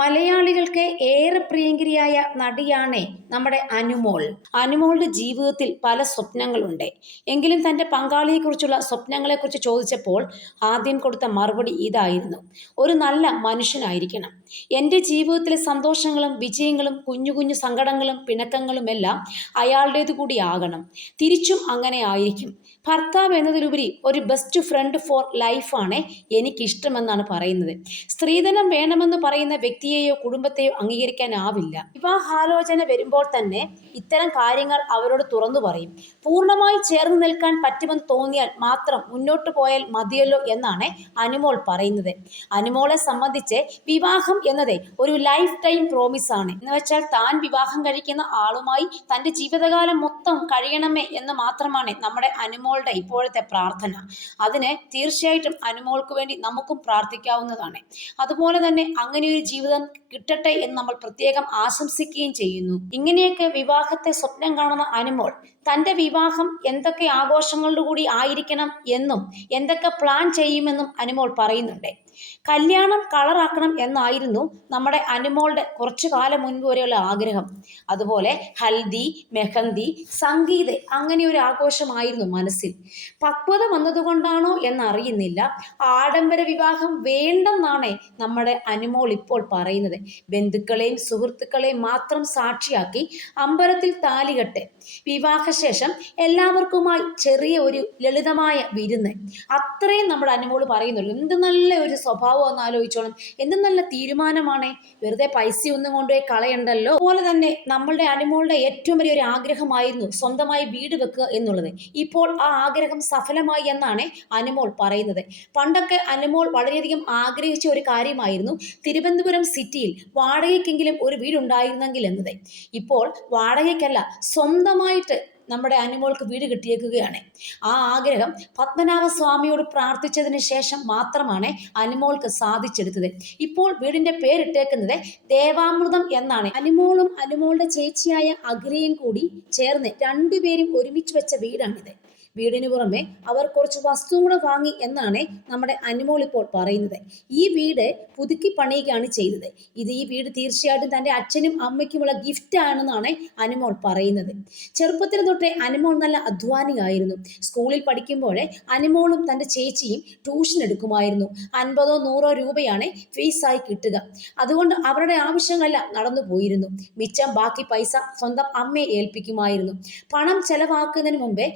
മലയാളികൾക്ക് ഏറെ പ്രിയങ്കരിയായ നടിയാണ് നമ്മുടെ അനുമോൾ. അനുമോളുടെ ജീവിതത്തിൽ പല സ്വപ്നങ്ങളുണ്ട്. എങ്കിലും തൻ്റെ പങ്കാളിയെക്കുറിച്ചുള്ള സ്വപ്നങ്ങളെക്കുറിച്ച് ചോദിച്ചപ്പോൾ ആദ്യം കൊടുത്ത മറുപടി ഇതായിരുന്നു: ഒരു നല്ല മനുഷ്യനായിരിക്കണം. എൻ്റെ ജീവിതത്തിലെ സന്തോഷങ്ങളും വിജയങ്ങളും കുഞ്ഞു കുഞ്ഞു സങ്കടങ്ങളും പിണക്കങ്ങളും എല്ലാം അയാളുടേതു കൂടി ആകണം. തിരിച്ചും അങ്ങനെ ആയിരിക്കും. ഭർത്താവ് എന്നതിലുപരി ഒരു ബെസ്റ്റ് ഫ്രണ്ട് ഫോർ ലൈഫാണ് എനിക്കിഷ്ടമെന്നാണ് പറയുന്നത്. സ്ത്രീധനം വേണമെന്ന് പറയുന്ന വ്യക്തിയെയോ കുടുംബത്തെയോ അംഗീകരിക്കാനാവില്ല. വിവാഹാലോചന വരുമ്പോൾ തന്നെ ഇത്തരം കാര്യങ്ങൾ അവരോട് തുറന്നു പറയും. പൂർണ്ണമായി ചേർന്ന് നിൽക്കാൻ പറ്റുമെന്ന് തോന്നിയാൽ മാത്രം മുന്നോട്ട് പോയാൽ മതിയല്ലോ എന്നാണ് അനുമോൾ പറയുന്നത്. അനുമോളെ സംബന്ധിച്ച് വിവാഹം എന്നത് ഒരു ലൈഫ് ടൈം പ്രോമിസ് ആണ്. എന്ന് വെച്ചാൽ താൻ വിവാഹം കഴിക്കുന്ന ആളുമായി തൻ്റെ ജീവിതകാലം മൊത്തം കഴിയണമേ എന്ന് മാത്രമാണ് നമ്മുടെ അനുമോളുടെ ഇപ്പോഴത്തെ പ്രാർത്ഥന. അതിന് തീർച്ചയായിട്ടും അനുമോൾക്ക് വേണ്ടി നമുക്കും പ്രാർത്ഥിക്കാവുന്നതാണ്. അതുപോലെ തന്നെ അങ്ങനെ ഒരു ജീവിതം കിട്ടട്ടെ എന്ന് നമ്മൾ പ്രത്യേകം ആശംസിക്കുകയും ചെയ്യുന്നു. ഇങ്ങനെയൊക്കെ വിവാഹത്തെ സ്വപ്നം കാണുന്ന അനുമോൾ തൻ്റെ വിവാഹം എന്തൊക്കെ ആഘോഷങ്ങളോടുകൂടി ആയിരിക്കണം എന്നും എന്തൊക്കെ പ്ലാൻ ചെയ്യുമെന്നും അനുമോൾ പറയുന്നുണ്ട്. കല്യാണം കളറാക്കണം എന്നായിരുന്നു നമ്മുടെ അനുമോളുടെ കുറച്ചു കാലം മുൻപ് വരെയുള്ള ആഗ്രഹം. അതുപോലെ ഹൽദി, മെഹന്തി, സംഗീത് അങ്ങനെ ഒരു ആഘോഷമായിരുന്നു മനസ്സിൽ. പക്വത വന്നതുകൊണ്ടാണോ എന്നറിയുന്നില്ല, ആഡംബര വിവാഹം വേണ്ടെന്നാണ് നമ്മുടെ അനുമോൾ ഇപ്പോൾ പറയുന്നത്. ബന്ധുക്കളെയും സുഹൃത്തുക്കളെയും മാത്രം സാക്ഷിയാക്കി അമ്പലത്തിൽ താലികെട്ട്, വിവാഹശേഷം എല്ലാവർക്കുമായി ചെറിയ ഒരു ലളിതമായ വിരുന്ന്, അത്രയും നമ്മുടെ അനുമോൾ പറയുന്നുള്ളൂ. എന്ത് നല്ല ഒരു സ്വഭാവം എന്ന് ആലോചിച്ചോണം. എന്ത് നല്ല തീരുമാനമാണ്. വെറുതെ പൈസ ഒന്നും കൊണ്ടുപോയി കളയണ്ടല്ലോ. അതുപോലെ തന്നെ നമ്മളുടെ അനുമോളുടെ ഏറ്റവും വലിയൊരു ആഗ്രഹമായിരുന്നു സ്വന്തമായി വീട് വെക്കുക എന്നുള്ളത്. ഇപ്പോൾ ആ ആഗ്രഹം സഫലമായി എന്നാണ് അനുമോൾ പറയുന്നത്. പണ്ടൊക്കെ അനുമോൾ വളരെയധികം ആഗ്രഹിച്ച ഒരു കാര്യമായിരുന്നു തിരുവനന്തപുരം സിറ്റിയിൽ വാടകയ്ക്കെങ്കിലും ഒരു വീടുണ്ടായിരുന്നെങ്കിൽ എന്നത്. ഇപ്പോൾ വാടകയ്ക്കല്ല, സ്വന്തമായിട്ട് നമ്മുടെ അനുമോൾക്ക് വീട് കിട്ടിയേക്കുകയാണ്. ആ ആഗ്രഹം പത്മനാഭസ്വാമിയോട് പ്രാർത്ഥിച്ചതിന് ശേഷം മാത്രമാണ് അനുമോൾക്ക് സാധിച്ചെടുത്തത്. ഇപ്പോൾ വീടിന്റെ പേരിട്ടേക്കുന്നത് ദേവാമൃതം എന്നാണ്. അനുമോളും അനുമോളുടെ ചേച്ചിയായ അഖിലയും കൂടി ചേർന്ന് രണ്ടുപേരും ഒരുമിച്ച് വെച്ച വീടാണിത്. വീടിന് പുറമെ അവർ കുറച്ച് വസ്തുവും കൂടെ വാങ്ങി എന്നാണ് നമ്മുടെ അനുമോൾ ഇപ്പോൾ പറയുന്നത്. ഈ വീട് പുതുക്കി പണിയുകയാണ് ചെയ്തത്. ഈ വീട് തീർച്ചയായിട്ടും തൻ്റെ അച്ഛനും അമ്മയ്ക്കുമുള്ള ഗിഫ്റ്റ് ആണെന്നാണ് അനുമോൾ പറയുന്നത്. ചെറുപ്പത്തിൽ തൊട്ടേ അനുമോൾ നല്ല അധ്വാനിയായിരുന്നു. സ്കൂളിൽ പഠിക്കുമ്പോഴേ അനുമോളും തൻ്റെ ചേച്ചിയും ട്യൂഷൻ എടുക്കുമായിരുന്നു. 50-100 രൂപയാണ് ഫീസായി കിട്ടുക. അതുകൊണ്ട് അവരുടെ ആവശ്യങ്ങളെല്ലാം നടന്നു പോയിരുന്നു. മിച്ചം ബാക്കി പൈസ സ്വന്തം അമ്മയെ ഏൽപ്പിക്കുമായിരുന്നു. പണം ചെലവാക്കുന്നതിന് മുമ്പേ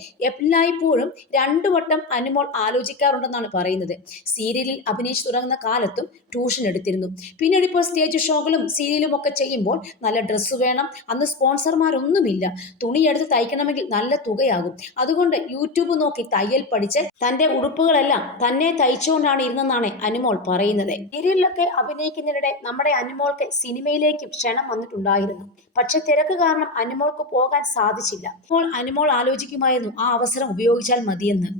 എല്ലായ്പ്പോഴും 2 വട്ടം അനുമോൾ ആലോചിക്കാറുണ്ടെന്നാണ് പറയുന്നത്. സീരിയലിൽ അഭിനയിച്ചു തുടങ്ങുന്ന കാലത്തും ട്യൂഷൻ എടുത്തിരുന്നു. പിന്നീട് ഇപ്പോൾ സ്റ്റേജ് ഷോകളും സീരിയലും ഒക്കെ ചെയ്യുമ്പോൾ നല്ല ഡ്രസ്സ് വേണം. അന്ന് സ്പോൺസർമാരൊന്നുമില്ല. തുണിയെടുത്ത് തയ്ക്കണമെങ്കിൽ നല്ല തുകയാകും. അതുകൊണ്ട് യൂട്യൂബ് നോക്കി തയ്യൽ പഠിച്ച് തൻ്റെ ഉടുപ്പുകളെല്ലാം തന്നെ തയ്ച്ചുകൊണ്ടാണ് ഇരുന്നെന്നാണ് അനുമോൾ പറയുന്നത്. സീരിയലിലൊക്കെ അഭിനയിക്കുന്നതിനിടെ നമ്മുടെ അനുമോൾക്ക് സിനിമയിലേക്കും ക്ഷണം വന്നിട്ടുണ്ടായിരുന്നു. പക്ഷെ തിരക്ക് കാരണം അനുമോൾക്ക് പോകാൻ സാധിച്ചില്ല. ഇപ്പോൾ അനുമോൾ ആലോചിക്കുമായിരുന്നു ആ അവസരം ഉപയോഗിച്ചാൽ മതിയെന്ന്.